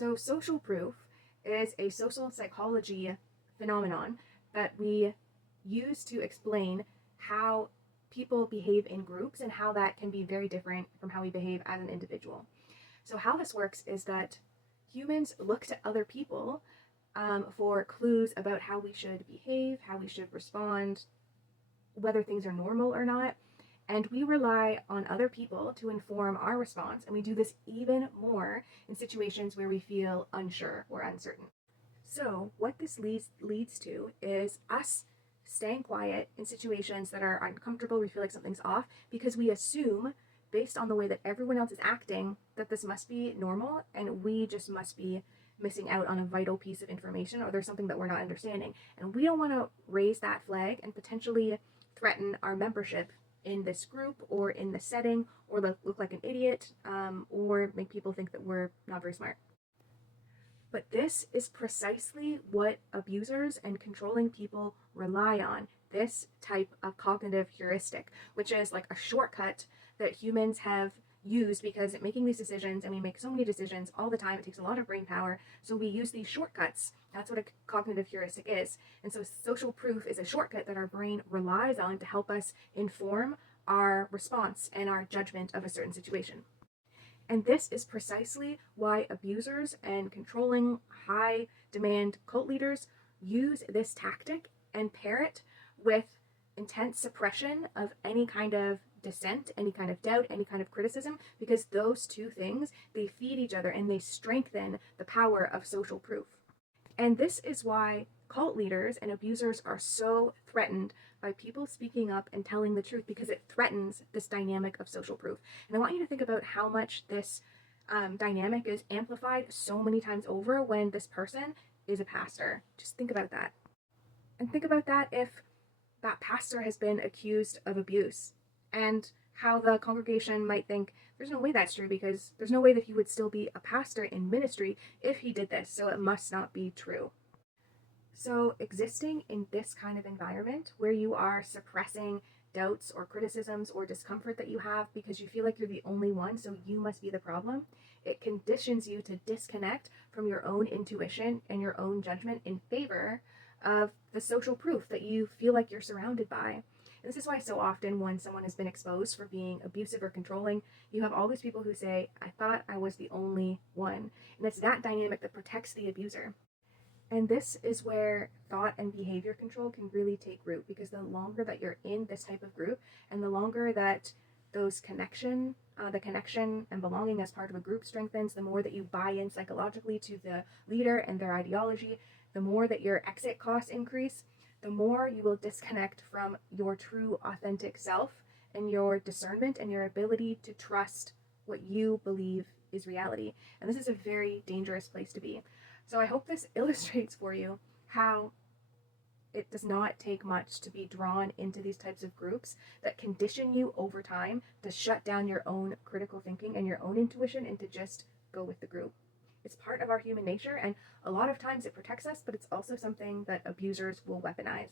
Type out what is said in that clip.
So social proof is a social psychology phenomenon that we use to explain how people behave in groups and how that can be very different from how we behave as an individual. So how this works is that humans look to other people for clues about how we should behave, how we should respond, whether things are normal or not. And we rely on other people to inform our response. And we do this even more in situations where we feel unsure or uncertain. So, what this leads to is us staying quiet in situations that are uncomfortable, we feel like something's off, because we assume, based on the way that everyone else is acting, that this must be normal and we just must be missing out on a vital piece of information, or there's something that we're not understanding. And we don't want to raise that flag and potentially threaten our membership in this group or in the setting, or look like an idiot, or make people think that we're not very smart. But this is precisely what abusers and controlling people rely on, this type of cognitive heuristic, which is like a shortcut that humans have used because making these decisions, and we make so many decisions all the time, it takes a lot of brain power, so we use these shortcuts. That's what a cognitive heuristic is. And so social proof is a shortcut that our brain relies on to help us inform our response and our judgment of a certain situation. And this is precisely why abusers and controlling high demand cult leaders use this tactic and pair it with intense suppression of any kind of dissent, any kind of doubt, any kind of criticism, because those two things, they feed each other and they strengthen the power of social proof. And this is why cult leaders and abusers are so threatened by people speaking up and telling the truth, because it threatens this dynamic of social proof. And I want you to think about how much this dynamic is amplified so many times over when this person is a pastor. Just think about that. And think about that if that pastor has been accused of abuse, and how the congregation might think, there's no way that's true, because there's no way that he would still be a pastor in ministry if he did this, so it must not be true. So existing in this kind of environment where you are suppressing doubts or criticisms or discomfort that you have because you feel like you're the only one, so you must be the problem, it conditions you to disconnect from your own intuition and your own judgment in favor of the social proof that you feel like you're surrounded by. And this is why so often when someone has been exposed for being abusive or controlling, you have all these people who say, I thought I was the only one. And it's that dynamic that protects the abuser. And this is where thought and behavior control can really take root, because the longer that you're in this type of group, and the longer that the connection and belonging as part of a group strengthens, the more that you buy in psychologically to the leader and their ideology, the more that your exit costs increase, the more you will disconnect from your true authentic self and your discernment and your ability to trust what you believe is reality. And this is a very dangerous place to be. So I hope this illustrates for you how it does not take much to be drawn into these types of groups that condition you over time to shut down your own critical thinking and your own intuition and to just go with the group. It's part of our human nature, and a lot of times it protects us, but it's also something that abusers will weaponize.